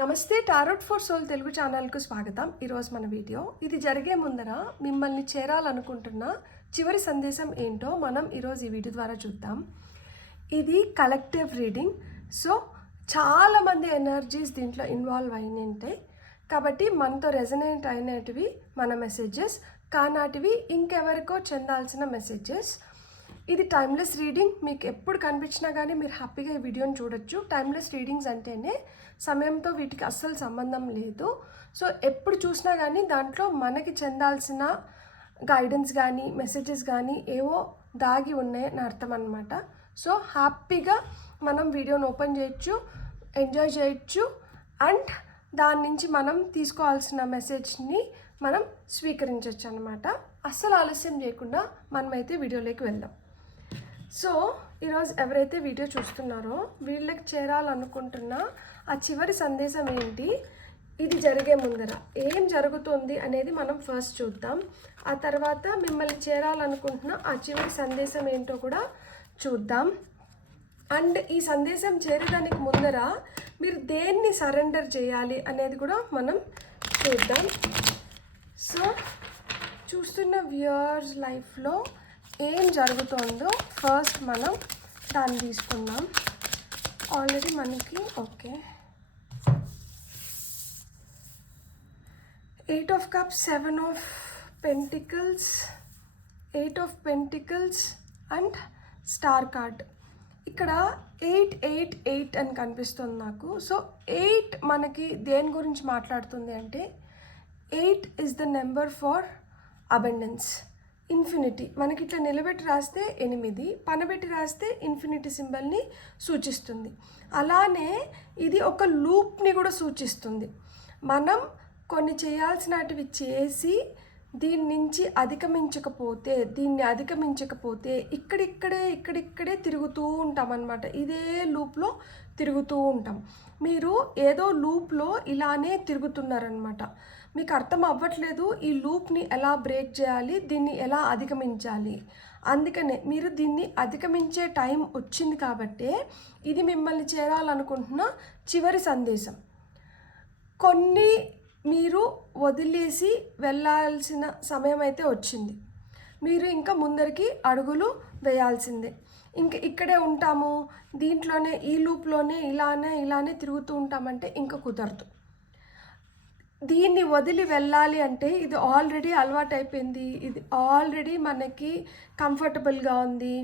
నమస్తే tarot for soul Telugu ఛానల్కు స్వాగతం. ఈరోజు మన వీడియో ఇది జరిగే ముందర మిమ్మల్ని చేరాలనుకుంటున్న చివరి సందేశం ఏంటో మనం ఈరోజు ఈ వీడియో ద్వారా చూద్దాం. ఇది కలెక్టివ్ రీడింగ్, సో చాలామంది ఎనర్జీస్ దీంట్లో ఇన్వాల్వ్ అయిన ఉంటాయి కాబట్టి మనతో రెజనేట్ అయినటివి మన మెసేజెస్, కానాటివి ఇంకెవరికో చెందాల్సిన మెసేజెస్. ఇది టైమ్లెస్ రీడింగ్. మీకు ఎప్పుడు కనిపించినా కానీ మీరు హ్యాపీగా ఈ వీడియోని చూడొచ్చు. టైమ్లెస్ రీడింగ్స్ అంటేనే సమయంతో వీటికి అస్సలు సంబంధం లేదు. సో ఎప్పుడు చూసినా కానీ దాంట్లో మనకి చెందాల్సిన గైడెన్స్ కానీ మెసేజెస్ కానీ ఏవో దాగి ఉన్నాయని అర్థం అన్నమాట. సో హ్యాపీగా మనం వీడియోని ఓపెన్ చేయొచ్చు, ఎంజాయ్ చేయొచ్చు, అండ్ దాని నుంచి మనం తీసుకోవాల్సిన మెసేజ్ని మనం స్వీకరించవచ్చు అన్నమాట. అస్సలు ఆలస్యం చేయకుండా మనమైతే వీడియోలోకి వెళ్దాం. సో ఈరోజు ఎవరైతే వీడియో చూస్తున్నారో వీళ్ళకి చేరాలనుకుంటున్న ఆ చివరి సందేశం ఏంటి, ఇది జరిగే ముందర ఏం జరుగుతుంది అనేది మనం ఫస్ట్ చూద్దాం. ఆ తర్వాత మిమ్మల్ని చేరాలనుకుంటున్న ఆ చివరి సందేశం ఏంటో కూడా చూద్దాం. అండ్ ఈ సందేశం చేరేదానికి ముందర మీరు దేన్ని సరెండర్ చేయాలి అనేది కూడా మనం చూద్దాం. సో చూస్తున్న వ్యూయర్స్ లైఫ్లో ఏం జరుగుతుందో ఫస్ట్ మనం దాన్ని తీసుకుందాం. ఆల్రెడీ మనకి okay 8 of Cups, 7 of Pentacles, 8 of Pentacles and star card. ఇక్కడ 8 అని కనిపిస్తుంది నాకు. సో 8 మనకి దేని గురించి మాట్లాడుతుంది అంటే 8 is the number for abundance, infinity. మనకి ఇట్లా నిలబెట్టి రాస్తే 8, పనబెట్టి రాస్తే ఇన్ఫినిటీ సింబల్ని సూచిస్తుంది. అలానే ఇది ఒక లూప్ని కూడా సూచిస్తుంది. మనం కొన్ని చేయాల్సినటివి చేసి దీని నుంచి దీన్ని అధిగమించకపోతే ఇక్కడిక్కడే తిరుగుతూ ఉంటాం అన్నమాట. ఇదే లూప్లో తిరుగుతూ ఉంటాం. మీరు ఏదో లూప్లో ఇలానే తిరుగుతున్నారనమాట. మీకు అర్థం అవ్వట్లేదు ఈ లూప్ని ఎలా బ్రేక్ చేయాలి, దీన్ని ఎలా అధిగమించాలి. అందుకనే మీరు దీన్ని అధిగమించే టైం వచ్చింది కాబట్టే ఇది మిమ్మల్ని చేరాలనుకుంటున్న చివరి సందేశం. కొన్ని మీరు వదిలేసి వెళ్ళాల్సిన సమయం అయితే వచ్చింది. మీరు ఇంకా ముందరికి అడుగులు వేయాల్సిందే. ఇంక ఇక్కడే ఉంటాము, దీంట్లోనే ఈ లూప్లోనే ఇలానే తిరుగుతూ ఉంటామంటే ఇంకా కుదరదు. దీన్ని వదిలి వెళ్ళాలి అంటే ఇది ఆల్రెడీ అలవాటు అయిపోయింది, ఇది ఆల్రెడీ మనకి కంఫర్టబుల్గా ఉంది,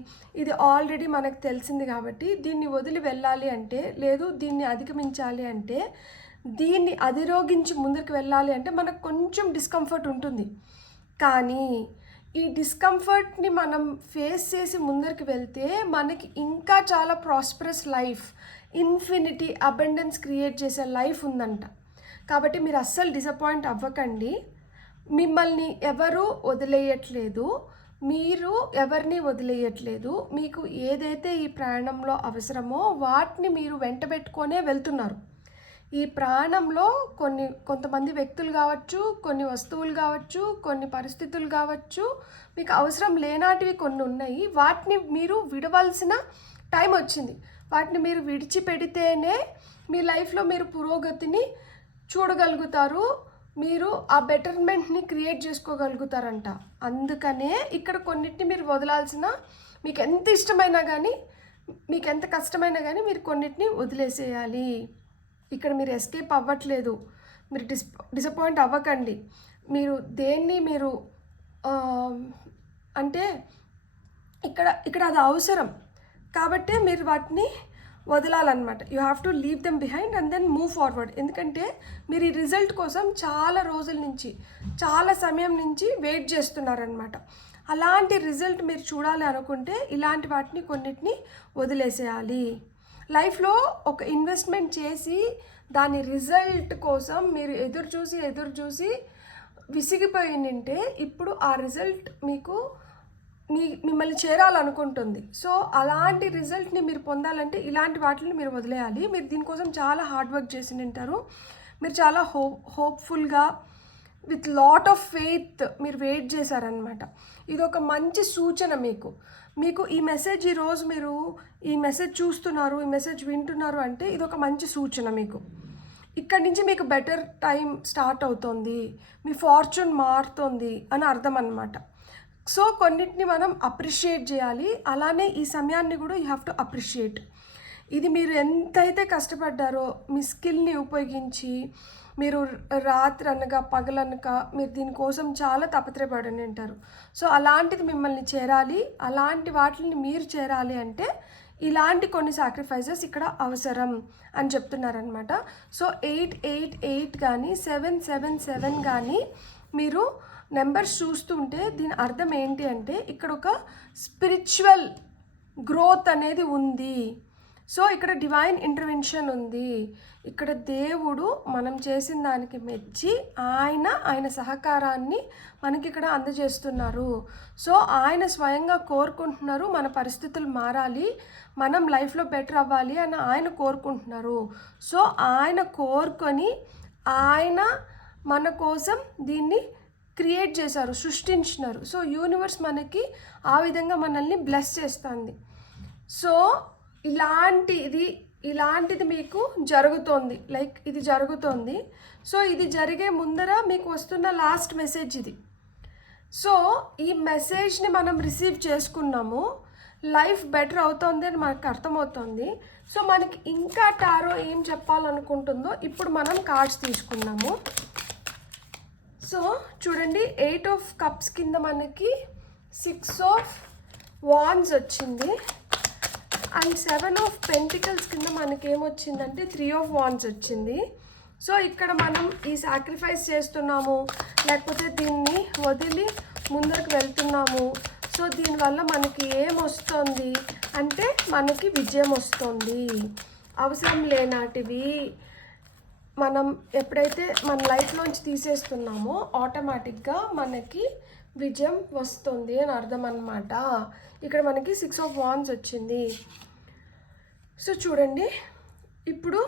ఇది ఆల్రెడీ మనకు తెలిసింది. కాబట్టి దీన్ని వదిలి వెళ్ళాలి అంటే, లేదు దీన్ని అధిగమించాలి అంటే, దీన్ని అధిరోగించి ముందుకు వెళ్ళాలి అంటే మనకు కొంచెం డిస్కంఫర్ట్ ఉంటుంది. కానీ ఈ డిస్కంఫర్ట్ని మనం ఫేస్ చేసి ముందరికి వెళ్తే మనకి ఇంకా చాలా prosperous life, infinity abundance create చేసే లైఫ్ ఉందంట. కాబట్టి మీరు అస్సలు డిసప్పాయింట్ అవ్వకండి. మిమ్మల్ని ఎవరు వదిలేయట్లేదు, మీరు ఎవరిని వదిలేయట్లేదు. మీకు ఏదైతే ఈ ప్రయాణంలో అవసరమో వాటిని మీరు వెంటబెట్టుకొనే వెళ్తున్నారు. ఈ ప్రాణంలో కొంతమంది వ్యక్తులు కావచ్చు, కొన్ని వస్తువులు కావచ్చు, కొన్ని పరిస్థితులు కావచ్చు, మీకు అవసరం లేనాటివి కొన్ని ఉన్నాయి. వాటిని మీరు విడవలసిన టైం వచ్చింది. వాటిని మీరు విడిచిపెడితేనే మీ లైఫ్లో మీరు పురోగతిని చూడగలుగుతారు, మీరు ఆ బెటర్మెంట్ని క్రియేట్ చేసుకోగలుగుతారంట. అందుకనే ఇక్కడ కొన్నిటిని మీరు వదలాల్సిన, మీకు ఎంత ఇష్టమైనా కానీ, మీకు ఎంత కష్టమైనా కానీ మీరు కొన్నిటిని వదిలేసేయాలి. ఇక్కడ మీరు ఎస్కేప్ అవ్వట్లేదు, మీరు డిసప్పాయింట్ అవ్వకండి. మీరు దేన్ని మీరు అంటే ఇక్కడ అది అవసరం కాబట్టే మీరు వాటిని వదలాలన్నమాట. You have to leave them behind and then move forward. ఎందుకంటే మీరు ఈ రిజల్ట్ కోసం చాలా రోజుల నుంచి, చాలా సమయం నుంచి వెయిట్ చేస్తున్నారనమాట. అలాంటి రిజల్ట్ మీరు చూడాలి అనుకుంటే ఇలాంటి వాటిని కొన్నిటిని వదిలేసేయాలి. లైఫ్లో ఒక ఇన్వెస్ట్మెంట్ చేసి దాని రిజల్ట్ కోసం మీరు ఎదురు చూసి విసిగిపోయిందంటే ఇప్పుడు ఆ రిజల్ట్ మిమ్మల్ని చేరాలనుకుంటుంది. సో అలాంటి రిజల్ట్ని మీరు పొందాలంటే ఇలాంటి వాటిని మీరు వదిలేయాలి. మీరు దీనికోసం చాలా హార్డ్ వర్క్ చేసి ఉంటారు. మీరు చాలా హోప్ఫుల్గా విత్ లాట్ ఆఫ్ ఫెయిత్ మీరు వెయిట్ చేశారనమాట. ఇది ఒక మంచి సూచన మీకు ఈ మెసేజ్, ఈరోజు మీరు ఈ మెసేజ్ చూస్తున్నారు, ఈ మెసేజ్ వింటున్నారు అంటే ఇది ఒక మంచి సూచన. మీకు ఇక్కడి నుంచి మీకు బెటర్ టైం స్టార్ట్ అవుతుంది, మీ ఫార్చ్యూన్ మారుతుంది అని అర్థం అన్నమాట. సో కొన్నిటిని మనం అప్రిషియేట్ చేయాలి. అలానే ఈ సమయాన్ని కూడా యూ హ్యావ్ టు అప్రిషియేట్. ఇది మీరు ఎంతైతే కష్టపడ్డారో మీ స్కిల్ని ఉపయోగించి మీరు రాత్రి అనగా పగలనక మీరు దీనికోసం చాలా తపత్రయపడి ఉంటారు. సో అలాంటిది మిమ్మల్ని చేరాలి, అలాంటి వాటిని మీరు చేరాలి అంటే ఇలాంటి కొన్ని సాక్రిఫైసెస్ ఇక్కడ అవసరం అని చెప్తున్నారనమాట. సో 888 కానీ 777 కానీ మీరు నెంబర్స్ చూస్తుంటే దీని అర్థం ఏంటి అంటే ఇక్కడ ఒక స్పిరిచువల్ గ్రోత్ అనేది ఉంది. సో ఇక్కడ డివైన్ ఇంటర్వెన్షన్ ఉంది. ఇక్కడ దేవుడు మనం చేసిన దానికి మెచ్చి ఆయన సహకారాన్ని మనకి ఇక్కడ అందజేస్తున్నారు. సో ఆయన స్వయంగా కోరుకుంటున్నారు మన పరిస్థితులు మారాలి, మనం లైఫ్లో బెటర్ అవ్వాలి అని ఆయన కోరుకుంటున్నారు. సో ఆయన కోరుకొని ఆయన మన కోసం దీన్ని క్రియేట్ చేశారు, సృష్టించినారు. సో యూనివర్స్ మనకి ఆ విధంగా మనల్ని బ్లెస్ చేస్తుంది. సో ఇలాంటిది మీకు జరుగుతోంది, లైక్ ఇది జరుగుతోంది. సో ఇది జరిగే ముందర మీకు వస్తున్న లాస్ట్ మెసేజ్ ఇది. సో ఈ మెసేజ్ని మనం రిసీవ్ చేసుకున్నాము, లైఫ్ బెటర్ అవుతుంది అని మనకు అర్థమవుతుంది. సో మనకి ఇంకా టారో ఏం చెప్పాలనుకుంటుందో ఇప్పుడు మనం కార్డ్స్ తీసుకున్నాము. సో చూడండి, 8 ఆఫ్ కప్స్ కింద మనకి 6 ఆఫ్ వాండ్స్ వచ్చింది అండ్ 7 ఆఫ్ పెంటికల్స్ కింద మనకి ఏమొచ్చిందంటే 3 ఆఫ్ వాండ్స్ వచ్చింది. సో ఇక్కడ మనం ఈ సాక్రిఫైస్ చేస్తున్నాము, లేకపోతే దీన్ని వదిలి ముందరకు వెళ్తున్నాము. సో దీనివల్ల మనకి ఏమొస్తుంది అంటే మనకి విజయం వస్తుంది. అవసరం లేనాటివి మనం ఎప్పుడైతే మన లైఫ్లోంచి తీసేస్తున్నామో ఆటోమేటిక్గా మనకి విజయం వస్తుంది అని అర్థం అన్నమాట. ఇక్కడ మనకి 6 ఆఫ్ వాండ్స్ వచ్చింది. సో చూడండి, ఇప్పుడు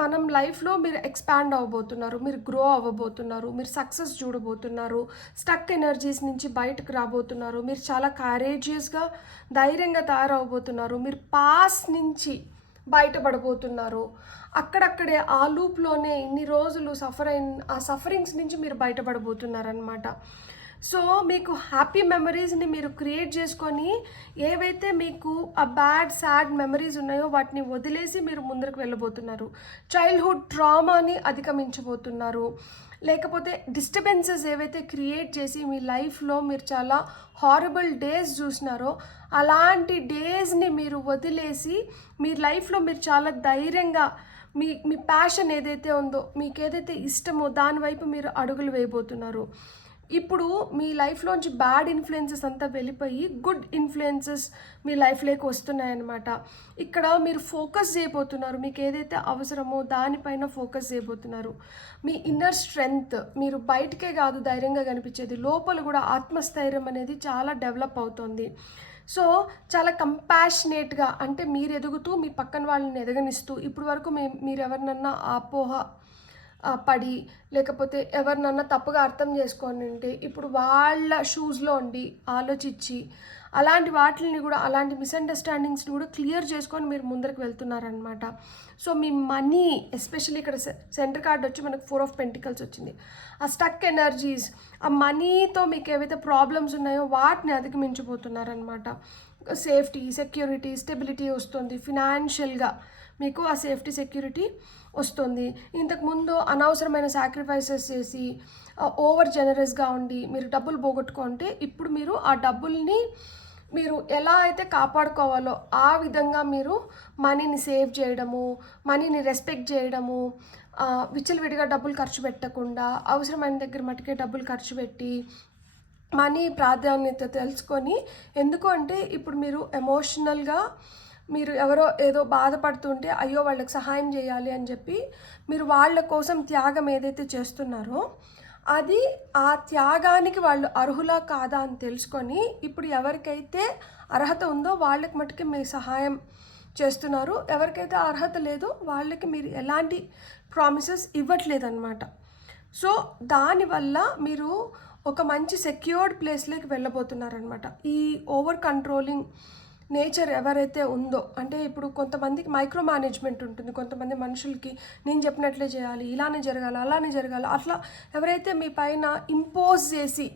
మనం లైఫ్లో మీరు ఎక్స్పాండ్ అవ్వబోతున్నారు, మీరు గ్రో అవ్వబోతున్నారు, మీరు సక్సెస్ చూడబోతున్నారు, స్టక్ ఎనర్జీస్ నుంచి బయటకు రాబోతున్నారు, మీరు చాలా కరేజియస్గా ధైర్యంగా తయారవబోతున్నారు, మీరు పాస్ట్ బయటపడబోతున్నారు. అక్కడక్కడే ఆ లూప్లోనే ఇన్ని రోజులు ఆ సఫరింగ్స్ నుంచి మీరు బయటపడబోతున్నారనమాట. సో మీకు హ్యాపీ మెమరీస్ని మీరు క్రియేట్ చేసుకొని ఏవైతే మీకు ఆ బ్యాడ్ సాడ్ మెమరీస్ ఉన్నాయో వాటిని వదిలేసి మీరు ముందరకు వెళ్ళబోతున్నారు. చైల్డ్హుడ్ ట్రామాని అధిగమించబోతున్నారు. లేకపోతే డిస్టర్బెన్సెస్ ఏవైతే క్రియేట్ చేసి మీ లైఫ్లో మీరు చాలా హారబుల్ డేస్ చూసినారో అలాంటి డేస్ని మీరు వదిలేసి మీ లైఫ్లో మీరు చాలా ధైర్యంగా మీ ప్యాషన్ ఏదైతే ఉందో, మీకు ఏదైతే ఇష్టమో దానివైపు మీరు అడుగులు వేయబోతున్నారు. ఇప్పుడు మీ లైఫ్లోంచి బ్యాడ్ ఇన్ఫ్లుయెన్సెస్ అంతా వెళ్ళిపోయి గుడ్ ఇన్ఫ్లుయెన్సెస్ మీ లైఫ్లోకి వస్తున్నాయన్నమాట. ఇక్కడ మీరు ఫోకస్ చేయబోతున్నారు, మీకు ఏదైతే అవసరమో దానిపైన ఫోకస్ చేయబోతున్నారు. మీ ఇన్నర్ స్ట్రెంగ్త్, మీరు బయటకే కాదు ధైర్యంగా కనిపించేది, లోపల కూడా ఆత్మస్థైర్యం అనేది చాలా డెవలప్ అవుతుంది. సో చాలా కంపాషనేట్గా, అంటే మీరు ఎదుగుతూ మీ పక్కన వాళ్ళని ఎదగనిస్తూ, ఇప్పుడు వరకు మీరు ఎవరినన్నా అపోహ పడి లేకపోతే ఎవరినన్నా తప్పుగా అర్థం చేసుకొని ఉంటే ఇప్పుడు వాళ్ళ షూస్లో ఉండి ఆలోచించి అలాంటి వాటిని కూడా, అలాంటి మిస్అండర్స్టాండింగ్స్ని కూడా క్లియర్ చేసుకొని మీరు ముందరికి వెళ్తున్నారనమాట. సో మీ మనీ, ఎస్పెషల్లీ ఇక్కడ సెంటర్ కార్డ్ వచ్చి మనకు 4 ఆఫ్ పెంటికల్స్ వచ్చింది. ఆ స్టక్ ఎనర్జీస్, ఆ మనీతో మీకు ఏవైతే ప్రాబ్లమ్స్ ఉన్నాయో వాటిని అధిగమించబోతున్నారనమాట. సేఫ్టీ, సెక్యూరిటీ, స్టెబిలిటీ వస్తుంది. ఫినాన్షియల్గా మీకు ఆ సేఫ్టీ, సెక్యూరిటీ వస్తుంది. ఇంతకుముందు అనవసరమైన సాక్రిఫైసెస్ చేసి ఓవర్ జనరస్గా ఉండి మీరు డబ్బులు పోగొట్టుకుంటే ఇప్పుడు మీరు ఆ డబ్బుల్ని మీరు ఎలా అయితే కాపాడుకోవాలో ఆ విధంగా మీరు మనీని సేవ్ చేయడము, మనీని రెస్పెక్ట్ చేయడము, విచ్చలవిడిగా డబ్బులు ఖర్చు పెట్టకుండా అవసరమైన దగ్గర మటుకే డబ్బులు ఖర్చు పెట్టి మనీ ప్రాధాన్యత తెలుసుకొని, ఎందుకు అంటే ఇప్పుడు మీరు ఎమోషనల్గా మీరు ఎవరో ఏదో బాధపడుతుంటే అయ్యో వాళ్ళకి సహాయం చేయాలి అని చెప్పి మీరు వాళ్ళ కోసం త్యాగం ఏదైతే చేస్తున్నారో అది ఆ త్యాగానికి వాళ్ళు అర్హులా కాదా అని తెలుసుకొని ఇప్పుడు ఎవరికైతే అర్హత ఉందో వాళ్ళకి మటుకే మీరు సహాయం చేస్తున్నారు. ఎవరికైతే అర్హత లేదో వాళ్ళకి మీరు ఎలాంటి ప్రామిసెస్ ఇవ్వట్లేదన్నమాట. సో దానివల్ల మీరు ఒక మంచి సెక్యూర్డ్ ప్లేస్లోకి వెళ్ళబోతున్నారనమాట. ఈ ఓవర్ కంట్రోలింగ్ నేచర్ ఎవరైతే ఉందో, అంటే ఇప్పుడు కొంతమందికి మైక్రో మేనేజ్మెంట్ ఉంటుంది, కొంతమంది మనుషులకి నేను చెప్పినట్లే చేయాలి, ఇలానే జరగాలి, అలానే జరగాలి, అట్లా ఎవరైతే మీ పైన ఇంపోజ్ చేసి,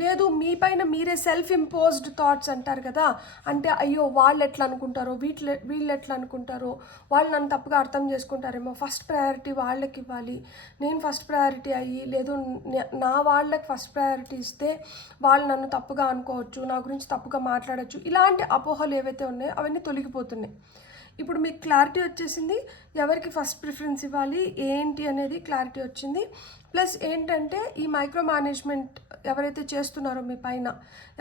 లేదు మీ పైన మీరే సెల్ఫ్ ఇంపోజ్డ్ థాట్స్ అంటారు కదా, అంటే అయ్యో వాళ్ళు ఎట్లా అనుకుంటారో, వీళ్ళు ఎట్లా అనుకుంటారో, వాళ్ళు నన్ను తప్పుగా అర్థం చేసుకుంటారేమో, ఫస్ట్ ప్రయారిటీ వాళ్ళకి ఇవ్వాలి, నేను ఫస్ట్ ప్రయారిటీ అయ్యి, లేదు నా వాళ్ళకి ఫస్ట్ ప్రయారిటీ ఇస్తే వాళ్ళు నన్ను తప్పుగా అనుకోవచ్చు, నా గురించి తప్పుగా మాట్లాడచ్చు, ఇలాంటి అపోహలు ఏవైతే ఉన్నాయో అవన్నీ తొలగిపోతున్నాయి. ఇప్పుడు మీకు క్లారిటీ వచ్చేసింది, ఎవరికి ఫస్ట్ ప్రిఫరెన్స్ ఇవ్వాలి ఏంటి అనేది క్లారిటీ వచ్చింది. ప్లస్ ఏంటంటే ఈ మైక్రో మేనేజ్మెంట్ ఎవరైతే చేస్తున్నారో మీ పైన,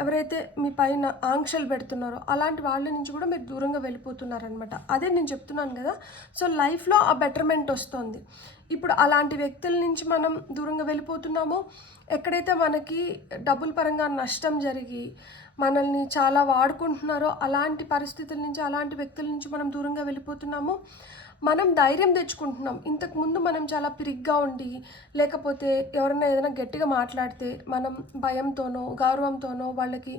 ఎవరైతే మీ పైన ఆంక్షలు పెడుతున్నారో అలాంటి వాళ్ళ నుంచి కూడా మీరు దూరంగా వెళ్ళిపోతున్నారనమాట. అదే నేను చెప్తున్నాను కదా. సో లైఫ్లో ఆ బెటర్మెంట్ వస్తుంది. ఇప్పుడు అలాంటి వ్యక్తుల నుంచి మనం దూరంగా వెళ్ళిపోతున్నామో, ఎక్కడైతే మనకి డబ్బుల పరంగా నష్టం జరిగి మనల్ని చాలా వాడుకుంటున్నారో అలాంటి పరిస్థితుల నుంచి, అలాంటి వ్యక్తుల నుంచి మనం దూరంగా వెళ్ళిపోతున్నామో, మనం ధైర్యం తెచ్చుకుంటున్నాం. ఇంతకుముందు మనం చాలా పిరిగ్గా ఉండి, లేకపోతే ఎవరైనా ఏదైనా గట్టిగా మాట్లాడితే మనం భయంతోనో గౌరవంతోనో వాళ్ళకి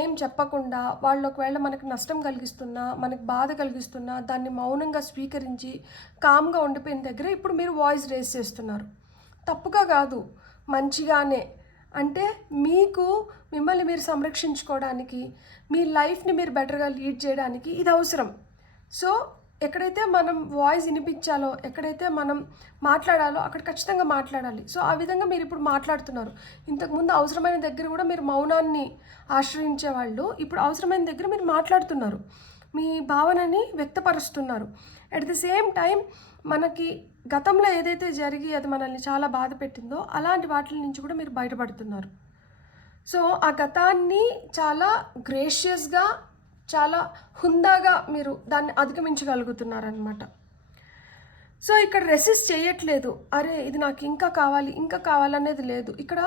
ఏం చెప్పకుండా, వాళ్ళు ఒకవేళ మనకి నష్టం కలిగిస్తున్నా, మనకి బాధ కలిగిస్తున్నా దాన్ని మౌనంగా స్వీకరించి కామ్గా ఉండిపోయిన దగ్గర ఇప్పుడు మీరు వాయిస్ రేస్ చేస్తున్నారు. తప్పుగా కాదు, మంచిగానే. అంటే మీకు మిమ్మల్ని మీరు సంరక్షించుకోవడానికి, మీ లైఫ్ని మీరు బెటర్గా లీడ్ చేయడానికి ఇది అవసరం. సో ఎక్కడైతే మనం వాయిస్ వినిపించాలో, ఎక్కడైతే మనం మాట్లాడాలో అక్కడ ఖచ్చితంగా మాట్లాడాలి. సో ఆ విధంగా మీరు ఇప్పుడు మాట్లాడుతున్నారు. ఇంతకుముందు అవసరమైన దగ్గర కూడా మీరు మౌనాన్ని ఆశ్రయించేవాళ్ళు, ఇప్పుడు అవసరమైన దగ్గర మీరు మాట్లాడుతున్నారు, మీ భావనని వ్యక్తపరుస్తున్నారు. అట్ ది సేమ్ టైం మనకి గతంలో ఏదైతే జరిగి అది మనల్ని చాలా బాధ పెట్టిందో అలాంటి వాటి నుంచి కూడా మీరు బయటపడుతున్నారు. సో ఆ గతాన్ని చాలా గ్రేషియస్గా, చాలా హుందాగా మీరు దాన్ని అధిగమించగలుగుతున్నారనమాట. సో ఇక్కడ రెసిస్ట్ చేయట్లేదు, అరే ఇది నాకు ఇంకా కావాలి, ఇంకా కావాలనేది లేదు. ఇక్కడ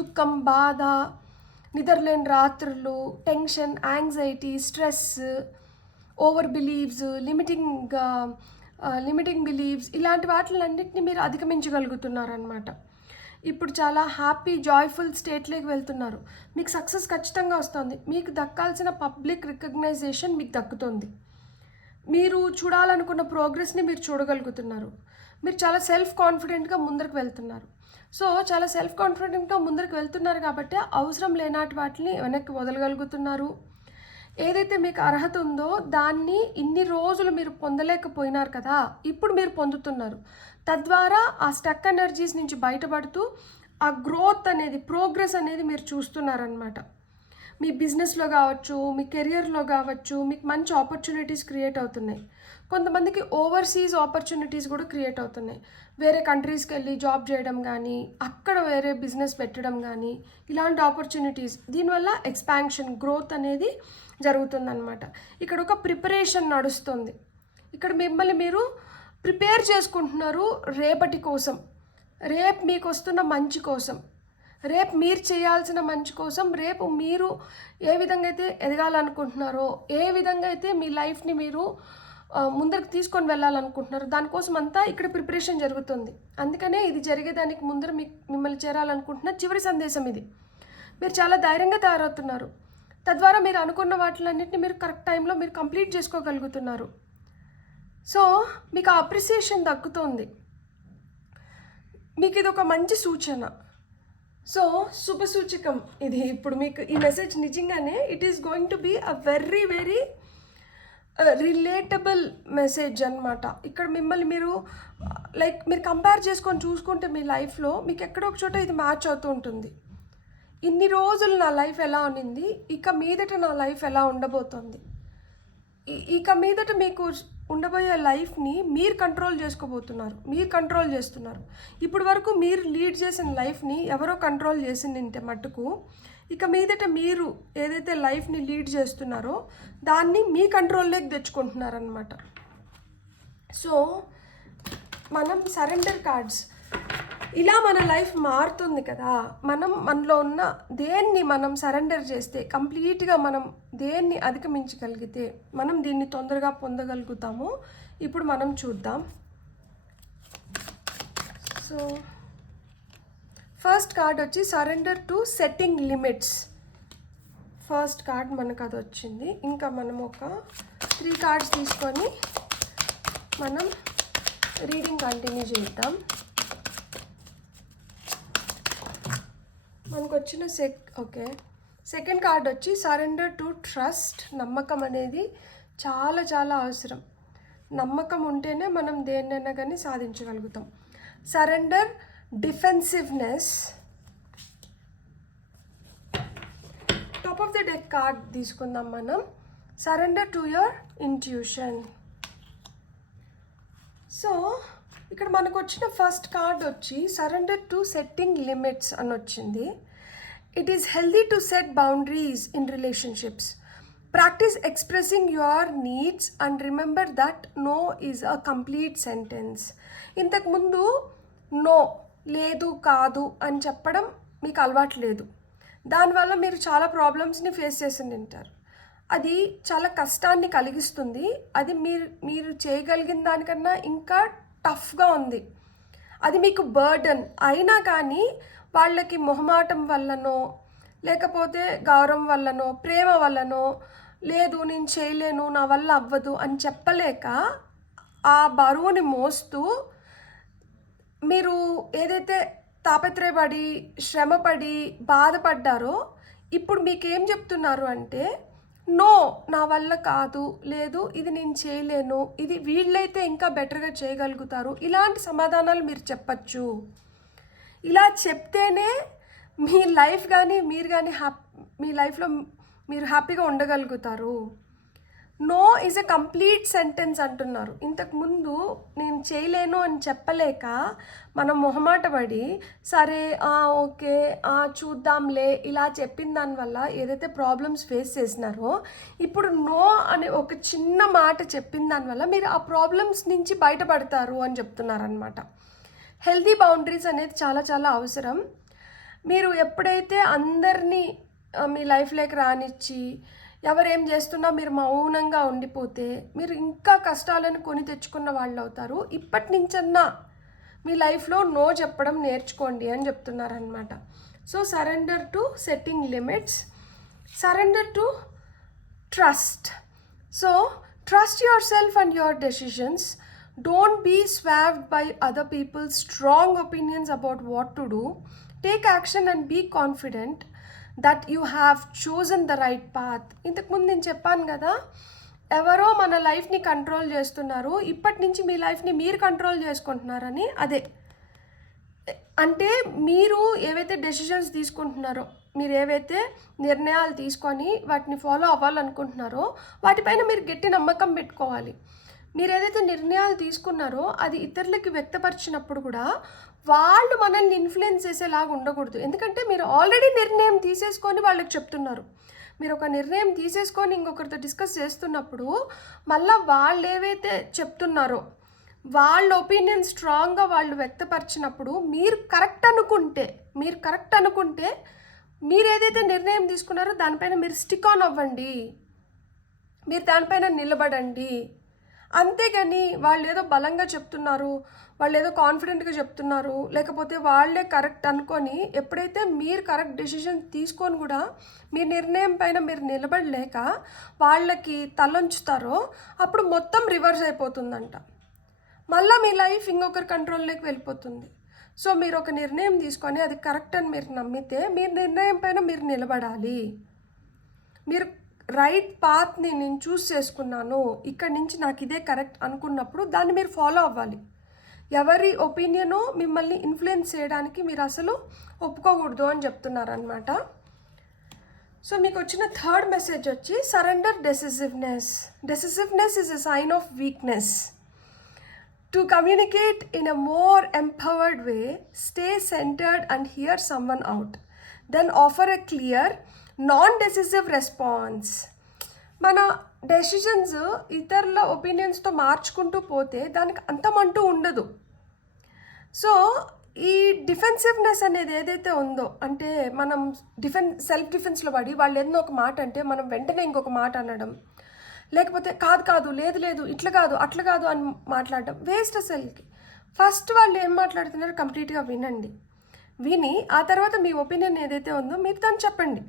దుఃఖం, బాధ, నిద్రలేని రాత్రులు, tension, anxiety, stress, over believes, limiting believes, ఇలాంటి వాటిలన్నింటినీ మీరు అధిగమించగలుగుతున్నారనమాట. ఇప్పుడు చాలా హ్యాపీ, జాయ్ఫుల్ స్టేట్లోకి వెళ్తున్నారు. మీకు సక్సెస్ ఖచ్చితంగా వస్తుంది. మీకు దక్కాల్సిన పబ్లిక్ రికగ్నైజేషన్ మీకు దక్కుతుంది. మీరు చూడాలనుకున్న ప్రోగ్రెస్ని మీరు చూడగలుగుతున్నారు. మీరు చాలా సెల్ఫ్ కాన్ఫిడెంట్గా ముందరికి వెళ్తున్నారు. సో చాలా సెల్ఫ్ కాన్ఫిడెంట్గా ముందరికి వెళ్తున్నారు కాబట్టి అవసరం లేనాటి వాటిని వెనక్కి వదలగలుగుతున్నారు. ఏదైతే మీకు అర్హత ఉందో దాన్ని ఇన్ని రోజులు మీరు పొందలేకపోయినారు కదా, ఇప్పుడు మీరు పొందుతున్నారు. తద్వారా ఆ స్టక్ ఎనర్జీస్ నుంచి బయటపడుతూ ఆ గ్రోత్ అనేది, ప్రోగ్రెస్ అనేది మీరు చూస్తున్నారనమాట. మీ బిజినెస్లో కావచ్చు, మీ కెరియర్లో కావచ్చు, మీకు మంచి ఆపర్చునిటీస్ క్రియేట్ అవుతున్నాయి. కొంతమందికి ఓవర్సీస్ ఆపర్చునిటీస్ కూడా క్రియేట్ అవుతున్నాయి. వేరే కంట్రీస్కి వెళ్ళి జాబ్ చేయడం కానీ, అక్కడ వేరే బిజినెస్ పెట్టడం కానీ, ఇలాంటి ఆపర్చునిటీస్, దీనివల్ల ఎక్స్పాన్షన్, గ్రోత్ అనేది జరుగుతుందన్నమాట. ఇక్కడ ఒక ప్రిపరేషన్ నడుస్తుంది. ఇక్కడ మిమ్మల్ని మీరు ప్రిపేర్ చేసుకుంటున్నారు రేపటి కోసం, రేపు మీకు వస్తున్న మంచి కోసం, రేపు మీరు చేయాల్సిన మంచి కోసం, రేపు మీరు ఏ విధంగా అయితే ఎదగాలనుకుంటున్నారో, ఏ విధంగా అయితే మీ లైఫ్ని మీరు ముందరికి తీసుకొని వెళ్ళాలనుకుంటున్నారు, దానికోసం అంతా ఇక్కడ ప్రిపరేషన్ జరుగుతుంది. అందుకనే ఇది జరిగేదానికి ముందర మిమ్మల్ని చేరాలనుకుంటున్న చివరి సందేశం ఇది. మీరు చాలా ధైర్యంగా తయారవుతున్నారు. తద్వారా మీరు అనుకున్న వాటిలన్నింటినీ మీరు కరెక్ట్ టైంలో మీరు కంప్లీట్ చేసుకోగలుగుతున్నారు. సో మీకు ఆ అప్రిసియేషన్ దక్కుతుంది. మీకు ఇది ఒక మంచి సూచన. సో శుభ సూచకం ఇది. ఇప్పుడు మీకు ఈ మెసేజ్ నిజంగానే it is going to be a very very relatable message అనమాట. ఇక్కడ మిమ్మల్ని మీరు మీరు కంపేర్ చేసుకొని చూసుకుంటే మీ లైఫ్లో మీకు ఎక్కడో ఒక చోట ఇది మ్యాచ్ అవుతూ ఉంటుంది. ఇన్ని రోజులు నా లైఫ్ ఎలా ఉన్నింది, ఇక మీదట నా లైఫ్ ఎలా ఉండబోతోంది, ఇక మీదట మీకు ఉండబోయే లైఫ్ని మీరు కంట్రోల్ చేసుకోబోతున్నారు, మీరు కంట్రోల్ చేస్తున్నారు. ఇప్పటి వరకు మీరు లీడ్ చేసిన లైఫ్ని ఎవరో కంట్రోల్ చేసిందంటే మట్టుకు ఇక మీదట మీరు ఏదైతే లైఫ్ని లీడ్ చేస్తున్నారో దాన్ని మీ కంట్రోల్లోకి తెచ్చుకుంటున్నారనమాట. సో మనం సరెండర్ కార్డ్స్, ఇలా మన లైఫ్ మారుతుంది కదా. మనలో ఉన్న దేన్ని మనం సరెండర్ చేస్తే, కంప్లీట్గా మనం దేన్ని అధిగమించగలిగితే మనం దీన్ని తొందరగా పొందగలుగుతామో ఇప్పుడు మనం చూద్దాం. సో ఫస్ట్ కార్డ్ వచ్చి surrender to setting limits. First card మనకు అది వచ్చింది. ఇంకా మనం ఒక 3 కార్డ్స్ తీసుకొని మనం రీడింగ్ కంటిన్యూ చేద్దాం. మనకు వచ్చిన సెకండ్ కార్డ్ వచ్చి సరెండర్ టు ట్రస్ట్. నమ్మకం అనేది చాలా చాలా అవసరం. నమ్మకం ఉంటేనే మనం దేన్నైనా కానీ సాధించగలుగుతాం. Surrender defensiveness. Top of the deck card తీసుకుందాం మనం. Surrender to your intuition. So ఇక్కడ మనకు వచ్చిన ఫస్ట్ కార్డ్ వచ్చి సరెండర్ టు సెట్టింగ్ లిమిట్స్ అని వచ్చింది. It is healthy to set boundaries in relationships. Practice expressing your needs and remember that no is a complete sentence. ఇంతకుముందు no, లేదు, కాదు అని చెప్పడం మీకు అలవాటు లేదు. దానివల్ల మీరు చాలా ప్రాబ్లమ్స్ని ఫేస్ చేసి ఉంటారు. అది చాలా కష్టాన్ని కలిగిస్తుంది. అది మీరు చేయగలిగిన దానికన్నా ఇంకా టఫ్గా ఉంది. అది మీకు బర్డన్ అయినా కానీ వాళ్ళకి మొహమాటం వల్లనో లేకపోతే గౌరవం వల్లనో ప్రేమ వల్లనో లేదు నేను చేయలేను, నా వల్ల అవ్వదు అని చెప్పలేక ఆ బరువుని మోస్తూ మీరు ఏదైతే తాపత్రయపడి శ్రమపడి బాధపడ్డారో ఇప్పుడు మీకేం చెప్తున్నారు అంటే నో, నా వల్ల కాదు, లేదు ఇది నేను చేయలేను, ఇది వీళ్ళైతే ఇంకా బెటర్గా చేయగలుగుతారు, ఇలాంటి సమాధానాలు మీరు చెప్పచ్చు. ఇలా చెప్తేనే మీ లైఫ్ కానీ మీరు కానీ మీ లైఫ్లో మీరు హ్యాపీగా ఉండగలుగుతారు. No is a complete sentence అంటున్నారు. ఇంతకుముందు నేను చేయలేను అని చెప్పలేక మనం మొహమాట పడి సరే ఓకే చూద్దాంలే ఇలా చెప్పిన దానివల్ల ఏదైతే ప్రాబ్లమ్స్ ఫేస్ చేసినారో ఇప్పుడు నో అనే ఒక చిన్న మాట చెప్పిన దానివల్ల మీరు ఆ ప్రాబ్లమ్స్ నుంచి బయటపడతారు అని చెప్తున్నారనమాట. హెల్దీ బౌండరీస్ అనేది చాలా చాలా అవసరం. మీరు ఎప్పుడైతే అందరినీ మీ లైఫ్లోకి రానిచ్చి ఎవరేం చేస్తున్నా మీరు మౌనంగా ఉండిపోతే మీరు ఇంకా కష్టాలను కొని తెచ్చుకున్న వాళ్ళు అవుతారు. ఇప్పటి నుంచన్నా మీ లైఫ్లో నో చెప్పడం నేర్చుకోండి అని చెప్తున్నారనమాట. So surrender to setting limits, surrender to trust. So trust your self and your decisions. Don't be swayed by other people's strong opinions about what to do. Take action and be confident that you have chosen the right path. ఇంతకుముందు నేను చెప్పాను కదా, ఎవరో మన లైఫ్ని control చేస్తున్నారు, ఇప్పటి నుంచి మీ లైఫ్ని మీరు కంట్రోల్ చేసుకుంటున్నారని. అదే అంటే మీరు ఏవైతే డెసిషన్స్ తీసుకుంటున్నారో, మీరు ఏవైతే నిర్ణయాలు తీసుకొని వాటిని ఫాలో అవ్వాలనుకుంటున్నారో వాటిపైన మీరు గట్టి నమ్మకం పెట్టుకోవాలి. మీరు ఏదైతే నిర్ణయాలు తీసుకున్నారో అది ఇతరులకి వ్యక్తపరిచినప్పుడు కూడా వాళ్ళు మనల్ని ఇన్ఫ్లుయెన్స్ చేసేలాగా ఉండకూడదు. ఎందుకంటే మీరు ఆల్రెడీ నిర్ణయం తీసేసుకొని వాళ్ళకి చెప్తున్నారు. మీరు ఒక నిర్ణయం తీసేసుకొని ఇంకొకరితో డిస్కస్ చేస్తున్నప్పుడు మళ్ళీ వాళ్ళు ఏవైతే చెప్తున్నారో వాళ్ళ ఒపీనియన్ స్ట్రాంగ్గా వాళ్ళు వ్యక్తపరిచినప్పుడు మీరు కరెక్ట్ అనుకుంటే మీరు ఏదైతే నిర్ణయం తీసుకున్నారో దానిపైన మీరు స్టిక్ ఆన్ అవ్వండి, మీరు దానిపైన నిలబడండి. అంతేగాని వాళ్ళు ఏదో బలంగా చెప్తున్నారు, వాళ్ళు ఏదో కాన్ఫిడెంట్గా చెప్తున్నారు, లేకపోతే వాళ్ళే కరెక్ట్ అనుకొని ఎప్పుడైతే మీరు కరెక్ట్ డెసిషన్ తీసుకొని కూడా మీ నిర్ణయం పైన మీరు నిలబడలేక వాళ్ళకి తలొంచుతారో అప్పుడు మొత్తం రివర్స్ అయిపోతుందంట. మళ్ళీ మీ లైఫ్ ఇంకొకరి కంట్రోల్లోకి వెళ్ళిపోతుంది. సో మీరు ఒక నిర్ణయం తీసుకొని అది కరెక్ట్ అని మీరు నమ్మితే మీరు నిర్ణయం పైన మీరు నిలబడాలి. మీరు రైట్ పాత్ని నేను చూస్ చేసుకున్నాను, ఇక్కడి నుంచి నాకు ఇదే కరెక్ట్ అనుకున్నప్పుడు దాన్ని మీరు ఫాలో అవ్వాలి. ఎవరి ఒపీనియనో మిమ్మల్ని ఇన్ఫ్లుయెన్స్ చేయడానికి మీరు అసలు ఒప్పుకోకూడదు అని చెప్తున్నారనమాట. సో మీకు వచ్చిన థర్డ్ మెసేజ్ వచ్చి surrender decisiveness. Decisiveness is a sign of weakness. To communicate in a more empowered way, stay centred and hear someone out, then offer a clear non-decisive response. మన decisions ఇతరుల ఒపీనియన్స్తో మార్చుకుంటూ పోతే దానికి అంతమంటూ ఉండదు. సో ఈ డిఫెన్సివ్నెస్ అనేది ఏదైతే ఉందో, అంటే మనం సెల్ఫ్ డిఫెన్స్లో పడి వాళ్ళు ఏదో ఒక మాట అంటే మనం వెంటనే ఇంకొక మాట అనడం, లేకపోతే కాదు లేదు ఇట్లా కాదు అట్లా కాదు అని మాట్లాడడం వేస్ట్ అసలుకి. ఫస్ట్ వాళ్ళు ఏం మాట్లాడుతున్నారో కంప్లీట్గా వినండి. విని ఆ తర్వాత మీ ఒపీనియన్ ఏదైతే ఉందో మీరు దాన్ని చెప్పండి.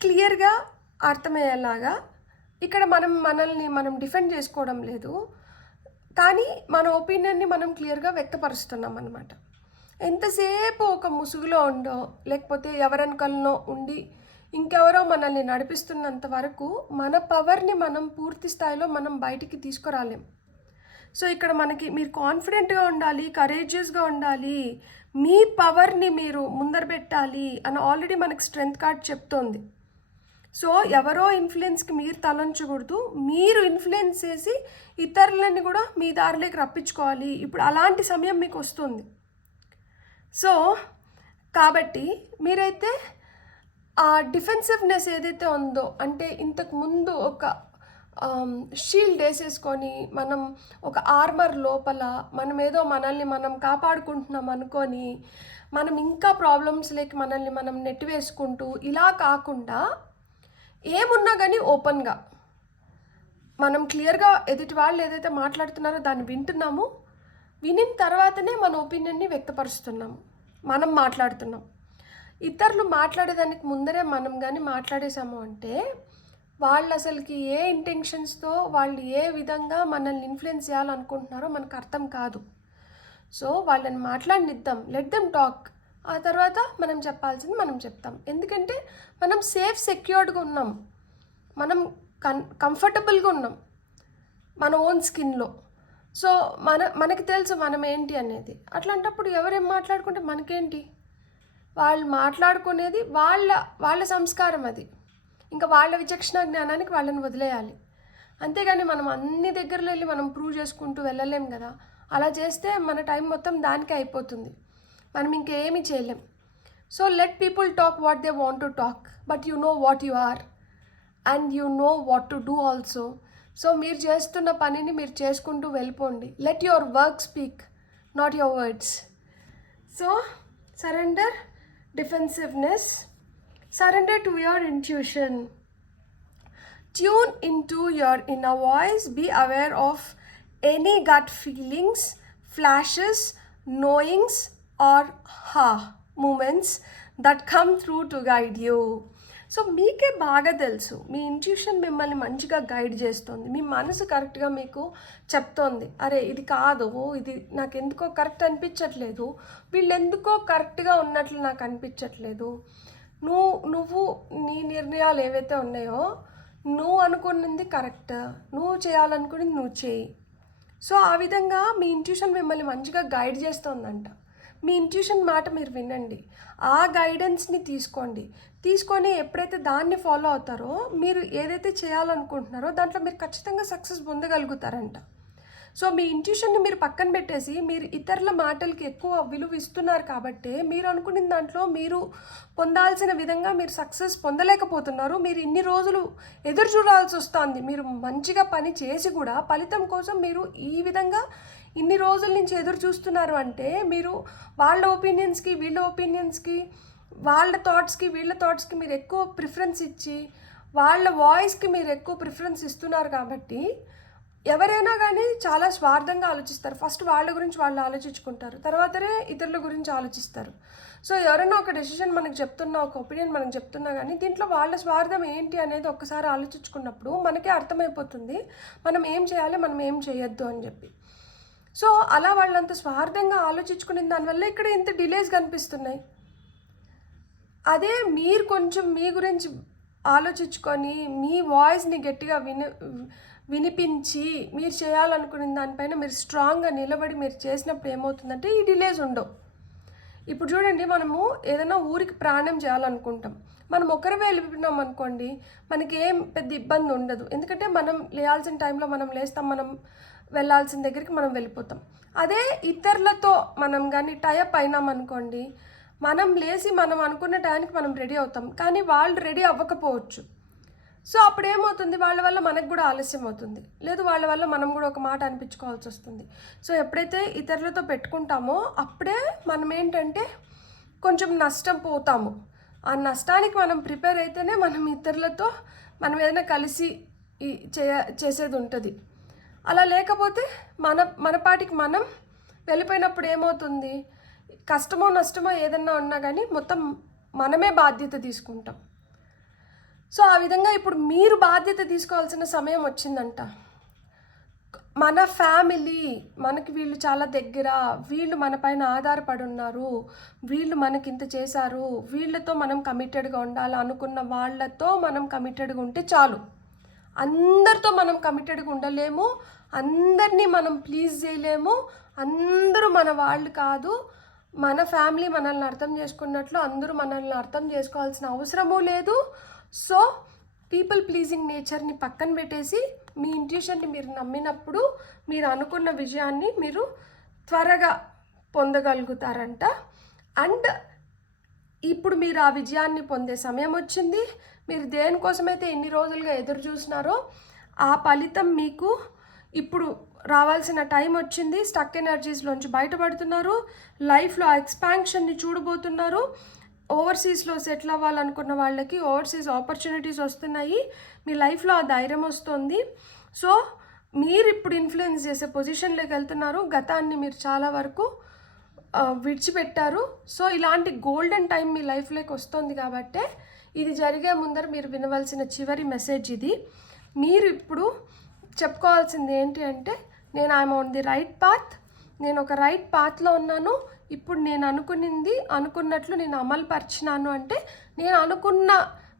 క్లియర్గా అర్థమయ్యేలాగా. ఇక్కడ మనల్ని మనం డిఫెండ్ చేసుకోవడం లేదు, కానీ మన ఒపీనియన్ని మనం క్లియర్గా వ్యక్తపరుస్తున్నాం అన్నమాట. ఎంతసేపు ఒక ముసుగులో ఉండో లేకపోతే ఎవరనుకలనో ఉండి ఇంకెవరో మనల్ని నడిపిస్తున్నంత వరకు మన పవర్ని మనం పూర్తి స్థాయిలో మనం బయటికి తీసుకురాలేం. సో ఇక్కడ మీరు కాన్ఫిడెంట్గా ఉండాలి, కరేజియస్గా ఉండాలి, మీ పవర్ని మీరు ముందర పెట్టాలి అని ఆల్రెడీ మనకి స్ట్రెంగ్త్ కార్డ్ చెప్తోంది. సో ఎవరో ఇన్ఫ్లుయెన్స్కి మీరు తలంచకూడదు, మీరు ఇన్ఫ్లుయెన్స్ చేసి ఇతరులని కూడా మీ దారిలోకి రప్పించుకోవాలి. ఇప్పుడు అలాంటి సమయం మీకు వస్తుంది. సో కాబట్టి మీరైతే ఆ డిఫెన్సివ్నెస్ ఏదైతే ఉందో, అంటే ఇంతకు ముందు ఒక షీల్డ్ వేసేసుకొని మనం ఒక ఆర్మర్ లోపల మనం ఏదో మనల్ని మనం కాపాడుకుంటున్నాం అనుకొని మనం ఇంకా ప్రాబ్లమ్స్లోకి మనల్ని మనం నెట్టివేసుకుంటూ ఇలా కాకుండా ఏమున్నా కానీ ఓపెన్గా మనం క్లియర్గా ఎదుటి వాళ్ళు ఏదైతే మాట్లాడుతున్నారో దాన్ని వింటున్నాము, వినిన తర్వాతనే మన ఒపీనియన్ని వ్యక్తపరుస్తున్నాము, మనం మాట్లాడుతున్నాం. ఇతరులు మాట్లాడేదానికి ముందరే మనం కానీ మాట్లాడేసాము అంటే వాళ్ళు అసలుకి ఏ ఇంటెన్షన్స్తో వాళ్ళు ఏ విధంగా మనల్ని ఇన్ఫ్లుయెన్స్ చేయాలనుకుంటున్నారో మనకు అర్థం కాదు. సో వాళ్ళని మాట్లాడినిద్దాం, లెట్ దెమ్ టాక్. ఆ తర్వాత మనం చెప్పాల్సింది మనం చెప్తాం. ఎందుకంటే మనం సేఫ్ సెక్యూర్డ్గా ఉన్నాం, మనం కంఫర్టబుల్గా ఉన్నాం మన ఓన్ స్కిన్లో. సో మనకి తెలుసు మనం ఏంటి అనేది. అట్లాంటప్పుడు ఎవరేం మాట్లాడుకుంటే మనకేంటి? వాళ్ళు మాట్లాడుకునేది వాళ్ళ సంస్కారం, అది ఇంకా వాళ్ళ విచక్షణ జ్ఞానానికి వాళ్ళని వదిలేయాలి. అంతేగాని మనం అన్ని దగ్గరలో వెళ్ళి మనం ప్రూవ్ చేసుకుంటూ వెళ్ళలేం కదా. అలా చేస్తే మన టైం మొత్తం దానికే అయిపోతుంది, మనం ఇంకేమీ చేయలేం. So let people talk what they want to talk, but you know what you are and you know what to do also. So మీరు చేస్తున్న పనిని మీరు చేసుకుంటూ వెళ్ళిపోండి. Let your work speak, not your words. So surrender defensiveness, surrender to your intuition, tune into your inner voice, be aware of any gut feelings, flashes, knowings or moments that come through to guide you. So మీకే బాగా తెలుసు, మీ intuition మిమ్మల్ని మంచిగా guide చేస్తుంది, మీ మనసు కరెక్ట్గా మీకు చెప్తోంది, అరే ఇది కాదు, ఇది నాకు ఎందుకో కరెక్ట్ అనిపించట్లేదు, వీళ్ళు ఎందుకో కరెక్ట్గా ఉన్నట్లు నాకు అనిపించట్లేదు, నువ్వు నీ నిర్ణయాలు ఏవైతే ఉన్నాయో నువ్వు అనుకున్నది కరెక్ట్, నువ్వు చేయాలనుకున్నది నువ్వు చేయి. సో ఆ విధంగా మీ ఇంట్యూషన్ మిమ్మల్ని మంచిగా గైడ్ చేస్తుందంట. మీ ఇంట్యూషన్ మాట మీరు వినండి, ఆ గైడెన్స్ని తీసుకొని ఎప్పుడైతే దాన్ని ఫాలో అవుతారో మీరు ఏదైతే చేయాలనుకుంటున్నారో దాంట్లో మీరు ఖచ్చితంగా సక్సెస్ పొందగలుగుతారంట. సో మీ ఇంట్యూషన్ని మీరు పక్కన పెట్టేసి మీరు ఇతరుల మాటలకి ఎక్కువ విలువ ఇస్తున్నారు కాబట్టి మీరు అనుకున్న దాంట్లో మీరు పొందాల్సిన విధంగా మీరు సక్సెస్ పొందలేకపోతున్నారు. మీరు ఇన్ని రోజులు ఎదురు చూడాల్సి వస్తుంది, మీరు మంచిగా పని చేసి కూడా ఫలితం కోసం మీరు ఈ విధంగా ఇన్ని రోజుల నుంచి ఎదురు చూస్తున్నారు అంటే మీరు వాళ్ళ ఒపీనియన్స్కి వీళ్ళ ఒపీనియన్స్కి, వాళ్ళ థాట్స్కి వీళ్ళ థాట్స్కి మీరు ఎక్కువ ప్రిఫరెన్స్ ఇచ్చి వాళ్ళ వాయిస్కి మీరు ఎక్కువ ప్రిఫరెన్స్ ఇస్తున్నారు. కాబట్టి ఎవరైనా కానీ చాలా స్వార్థంగా ఆలోచిస్తారు. ఫస్ట్ వాళ్ళ గురించి వాళ్ళు ఆలోచించుకుంటారు, తర్వాతనే ఇతరుల గురించి ఆలోచిస్తారు. సో ఎవరైనా ఒక డెసిషన్ మనకు చెప్తున్నా, ఒక ఒపీనియన్ మనకు చెప్తున్నా కానీ దీంట్లో వాళ్ళ స్వార్థం ఏంటి అనేది ఒక్కసారి ఆలోచించుకున్నప్పుడు మనకే అర్థమైపోతుంది మనం ఏం చేయాలి, మనం ఏం చేయొద్దు అని చెప్పి. సో అలా వాళ్ళంత స్వార్థంగా ఆలోచించుకునే దానివల్ల ఇక్కడ ఇంత డిలేస్ కనిపిస్తున్నాయి. అదే మీరు కొంచెం మీ గురించి ఆలోచించుకొని మీ వాయిస్ని గట్టిగా వినిపించి మీరు చేయాలనుకునే దానిపైన మీరు స్ట్రాంగ్గా నిలబడి మీరు చేసినప్పుడు ఏమవుతుందంటే ఈ డిలేస్ ఉండవు. ఇప్పుడు చూడండి, మనము ఏదైనా ఊరికి ప్రయాణం చేయాలనుకుంటాం, మనం ఒకరు వెళ్ళిపోయినాం అనుకోండి మనకి ఏం పెద్ద ఇబ్బంది ఉండదు, ఎందుకంటే మనం లేయాల్సిన టైంలో మనం లేస్తాం, మనం వెళ్ళాల్సిన దగ్గరికి మనం వెళ్ళిపోతాం. అదే ఇతరులతో మనం కానీ టైఅప్ అయినాం అనుకోండి, మనం లేచి మనం అనుకున్న టైంకి మనం రెడీ అవుతాం, కానీ వాళ్ళు రెడీ అవ్వకపోవచ్చు. సో అప్పుడు ఏమవుతుంది, వాళ్ళ వల్ల మనకు కూడా ఆలస్యం అవుతుంది, లేదు వాళ్ళ వల్ల మనం కూడా ఒక మాట అనిపించుకోవాల్సి వస్తుంది. సో ఎప్పుడైతే ఇతరులతో పెట్టుకుంటామో అప్పుడే మనం ఏంటంటే కొంచెం నష్టం పోతాము. ఆ నష్టానికి మనం ప్రిపేర్ అయితేనే మనం ఇతరులతో మనం ఏదైనా కలిసి చేసేది ఉంటుంది. అలా లేకపోతే మన పాటికి మనం వెళ్ళిపోయినప్పుడు ఏమవుతుంది, కష్టమో నష్టమో ఏదన్నా ఉన్నా కానీ మొత్తం మనమే బాధ్యత తీసుకుంటాం. సో ఆ విధంగా ఇప్పుడు మీరు బాధ్యత తీసుకోవాల్సిన సమయం వచ్చిందంట. మన ఫ్యామిలీ, మనకి వీళ్ళు చాలా దగ్గర, వీళ్ళు మన పైన ఆధారపడి ఉన్నారు, వీళ్ళు మనకి ఇంత చేశారు, వీళ్ళతో మనం కమిటెడ్గా ఉండాలి అనుకున్న వాళ్ళతో మనం కమిటెడ్గా ఉంటే చాలు. అందరితో మనం కమిటెడ్గా ఉండలేము, అందరినీ మనం ప్లీజ్ చేయలేము, అందరూ మన వాళ్ళు కాదు. మన ఫ్యామిలీ మనల్ని అర్థం చేసుకున్నట్లు అందరూ మనల్ని అర్థం చేసుకోవాల్సిన అవసరమూ లేదు. సో పీపుల్ ప్లీజింగ్ నేచర్ని పక్కన పెట్టేసి మీ ఇంట్యూషన్ని మీరు నమ్మినప్పుడు మీరు అనుకున్న విజయాన్ని మీరు త్వరగా పొందగలుగుతారంట. అండ్ ఇప్పుడు మీరు ఆ విజయాన్ని పొందే సమయం వచ్చింది. మీరు దేనికోసమైతే ఎన్ని రోజులుగా ఎదురు చూసినారో ఆ ఫలితం మీకు ఇప్పుడు రావాల్సిన టైం వచ్చింది. స్టక్ ఎనర్జీస్లోంచి బయటపడుతున్నారు. లైఫ్లో ఆ ఎక్స్పాన్షన్ని చూడబోతున్నారు. ఓవర్సీస్లో సెటిల్ అవ్వాలనుకున్న వాళ్ళకి ఓవర్సీస్ ఆపర్చునిటీస్ వస్తున్నాయి. మీ లైఫ్లో ఆ ధైర్యం వస్తుంది. సో మీరు ఇప్పుడు ఇన్ఫ్లుయెన్స్ చేసే పొజిషన్లోకి వెళ్తున్నారు. గతాన్ని మీరు చాలా వరకు విడిచిపెట్టారు. సో ఇలాంటి గోల్డెన్ టైం మీ లైఫ్లోకి వస్తుంది. కాబట్టే ఇది జరిగే ముందర మీరు వినవలసిన చివరి మెసేజ్ ఇది. మీరు ఇప్పుడు చెప్పుకోవాల్సింది ఏంటి అంటే, నేను I'm on the right path, నేను ఒక రైట్ పాత్లో ఉన్నాను. ఇప్పుడు నేను అనుకున్నట్లు నేను అమలు పరిచినాను అంటే నేను అనుకున్న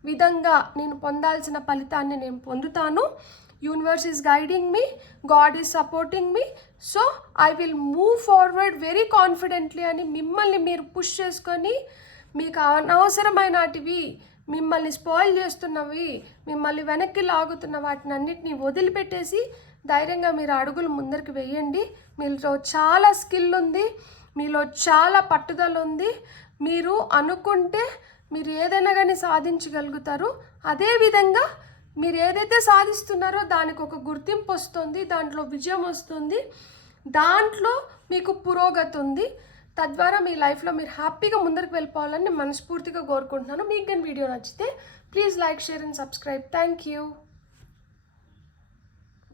విధంగా నేను పొందాల్సిన ఫలితాన్ని నేను పొందుతాను. Universe is guiding me, God is supporting me, so I will move forward very confidently అని మిమ్మల్ని మీరు పుష్ చేసుకొని మీకు అనవసరమైనటివి, మిమ్మల్ని స్పాయిల్ చేస్తున్నవి, మిమ్మల్ని వెనక్కి లాగుతున్న వాటిని అన్నిటినీ వదిలిపెట్టేసి ధైర్యంగా మీరు అడుగులు ముందరికి వేయండి. మీలో చాలా స్కిల్ ఉంది, మీలో చాలా పట్టుదల ఉంది. మీరు అనుకుంటే మీరు ఏదైనా కానీ సాధించగలుగుతారు. అదేవిధంగా మీరు ఏదైతే సాధిస్తున్నారో దానికి ఒక గుర్తింపు వస్తుంది, దాంట్లో విజయం వస్తుంది, దాంట్లో మీకు పురోగతి ఉంది. తద్వారా మీ లైఫ్లో మీరు హ్యాపీగా ముందరికి వెళ్ళిపోవాలని మనస్ఫూర్తిగా కోరుకుంటున్నాను. మీకు కానీ వీడియో నచ్చితే please like, share and subscribe. Thank you.